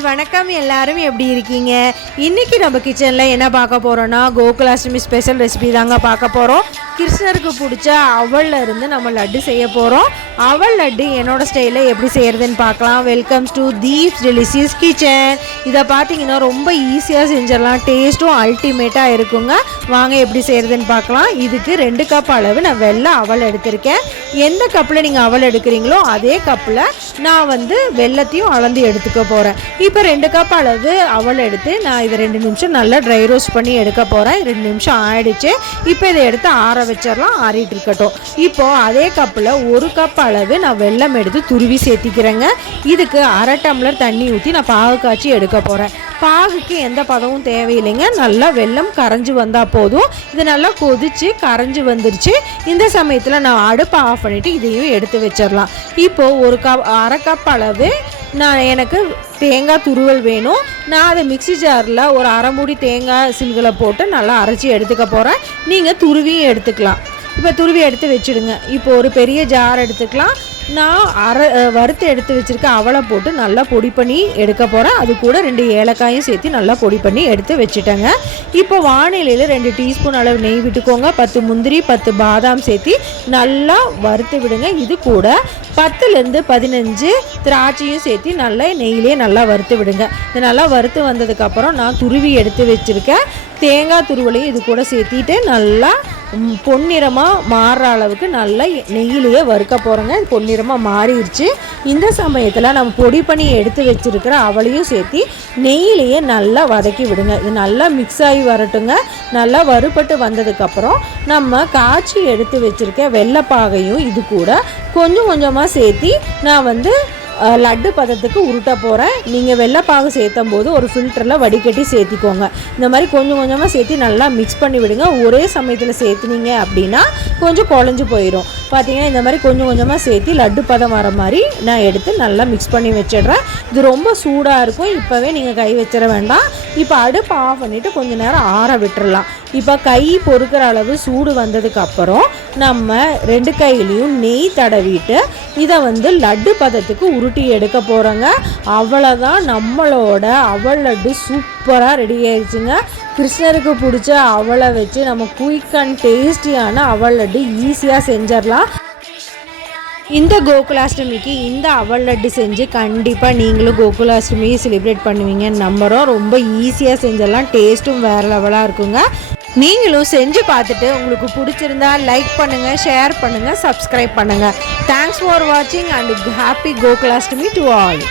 All வணக்கம். எல்லாரும் எப்படி இருக்கீங்க? இன்றைக்கி நம்ம கிச்சனில் என்ன பார்க்க போகிறோன்னா கோகுலாஷ்டமி ஸ்பெஷல் ரெசிபி தாங்க பார்க்க போகிறோம். கிருஷ்ணருக்கு பிடிச்ச அவலில் இருந்து நம்ம லட்டு செய்ய போகிறோம். அவல் லட்டு என்னோடய ஸ்டைலில் எப்படி செய்கிறதுன்னு பார்க்கலாம். Welcomes to Deep's delicious kitchen. இதை பார்த்தீங்கன்னா ரொம்ப ஈஸியாக செஞ்சிடலாம். டேஸ்ட்டும் அல்டிமேட்டாக இருக்குங்க. வாங்க எப்படி செய்கிறதுன்னு பார்க்கலாம். இதுக்கு 2 கப் அளவு நான் வெள்ளை அவல் எடுத்திருக்கேன். எந்த கப்பில் நீங்கள் அவல் எடுக்கிறீங்களோ அதே கப்பில் நான் வெள்ளத்தையும் அளந்து எடுத்துக்க போகிறேன். இப்போ 2 கப் அளவு அவல் எடுத்து நான் இதை 2 நிமிஷம் நல்லா ட்ரை ரோஸ்ட் பண்ணி எடுக்க போகிறேன். 2 நிமிஷம் ஆயிடுச்சு. இப்போ இதை எடுத்து ஆற வச்சிடலாம். ஆறிட்டு இருக்கட்டும். இப்போது அதே கப்பில் 1 கப் அளவு நான் வெல்லம் எடுத்து துருவி சேர்த்திக்கிறேங்க. இதுக்கு 1/2 டம்ளர் தண்ணி ஊற்றி நான் பாகு காய்ச்சி எடுக்க போகிறேன். பாகுக்கு எந்த பதமும் தேவையில்லைங்க. நல்லா வெல்லம் கரைஞ்சி வந்தால் போதும். இது நல்லா கொதித்து கரைஞ்சி வந்துருச்சு. இந்த சமயத்தில் நான் அடுப்பை ஆஃப் பண்ணிவிட்டு இதையும் எடுத்து வச்சிடலாம். இப்போது 1/2 கப் அளவு எனக்கு தேங்காய் துருவல் வேணும். நான் அதை மிக்ஸி ஜாரில் ஒரு 1/2 மூடி தேங்காய் சில்களை போட்டு நல்லா அரைச்சி எடுத்துக்க போகிறேன். நீங்கள் துருவியும் எடுத்துக்கலாம். இப்போ துருவி எடுத்து வச்சுடுங்க. இப்போ ஒரு பெரிய ஜார் எடுத்துக்கலாம். நான் வறுத்து எடுத்து வச்சுருக்க அவலை போட்டு நல்லா பொடி பண்ணி எடுக்க போகிறேன். அது கூட 2 ஏலக்காயும் சேர்த்து நல்லா பொடி பண்ணி எடுத்து வச்சுட்டேங்க. இப்போ வானிலையில் 2 டீஸ்பூன் அளவு நெய் விட்டுக்கோங்க. 10 முந்திரி 10 பாதாம் சேர்த்து நல்லா வறுத்து விடுங்க. இது கூட 10லேருந்து 15 திராட்சையும் சேர்த்து நல்லா நெய்யிலே நல்லா வறுத்து விடுங்க. இது நல்லா வறுத்து வந்ததுக்கப்புறம் நான் துருவி எடுத்து வச்சுருக்கேன் தேங்காய் துருவலையும் இது கூட சேர்த்திட்டு நல்லா பொன்னிறமாக மாறுற அளவுக்கு நல்லா நெய்யிலேயே வறுக்க போகிறோங்க. பொன்னிறமாக மாறிடுச்சு. இந்த சமயத்தில் நம்ம பொடி பண்ணி எடுத்து வச்சுருக்கிற அவளையும் சேர்த்து நெய்யிலேயே நல்லா வதக்கி விடுங்க. இது நல்லா மிக்ஸ் ஆகி வரட்டுங்க. நல்லா வறுபட்டு வந்ததுக்கப்புறம் நம்ம காய்ச்சி எடுத்து வச்சுருக்க வெள்ளைப்பாகையும் இது கூட கொஞ்சம் கொஞ்சமாக சேர்த்து நான் லட்டு பதத்துக்கு உருட்ட போகிறேன். நீங்கள் வெள்ளைப்பாகு சேர்த்தும் போது ஒரு ஃபில்டரில் வடிகட்டி சேர்த்திக்கோங்க. இந்த மாதிரி கொஞ்சம் கொஞ்சமாக சேர்த்து நல்லா மிக்ஸ் பண்ணி விடுங்க. ஒரே சமயத்தில் சேர்த்துனீங்க அப்படின்னா கொஞ்சம் குழஞ்சி போயிடும். பார்த்தீங்கன்னா இந்த மாதிரி கொஞ்சம் கொஞ்சமாக சேர்த்து லட்டு பதம் வர மாதிரி நான் எடுத்து நல்லா மிக்ஸ் பண்ணி வச்சிடுறேன். இது ரொம்ப சூடாக இருக்கும். இப்போவே நீங்கள் கை வச்சிட வேண்டாம். இப்போ அடுப்பு ஆஃப் பண்ணிவிட்டு கொஞ்சம் நேரம் ஆற விட்டுறலாம். இப்போ கை பொறுக்கிற அளவு சூடு வந்ததுக்கப்புறம் நம்ம 2 கையிலையும் நெய் தடவிட்டு இதை லட்டு பதத்துக்கு உருட்டி எடுக்க போகிறோங்க. அவ்வளோதான், நம்மளோட அவல் லட்டு சூப்பராக ரெடி ஆயிடுச்சுங்க. கிருஷ்ணருக்கு பிடிச்ச அவலை வச்சு நம்ம குயிக் அண்ட் டேஸ்டியான அவல் லட்டு ஈஸியாக செஞ்சிடலாம். இந்த கோகுலாஷ்டமிக்கு இந்த அவல் லட்டு செஞ்சு கண்டிப்பாக நீங்களும் கோகுலாஷ்டமியை செலிப்ரேட் பண்ணுவீங்கன்னு நம்புகிறோம். ரொம்ப ஈஸியாக செஞ்சிடலாம். டேஸ்ட்டும் வேறு லெவலாக இருக்குங்க. நீங்களும் செஞ்சு பார்த்துட்டு உங்களுக்கு பிடிச்சிருந்தா லைக் பண்ணுங்கள், ஷேர் பண்ணுங்கள், சப்ஸ்கிரைப் பண்ணுங்கள். தேங்க்ஸ் ஃபார் வாட்சிங் and happy Gokulashtami to all.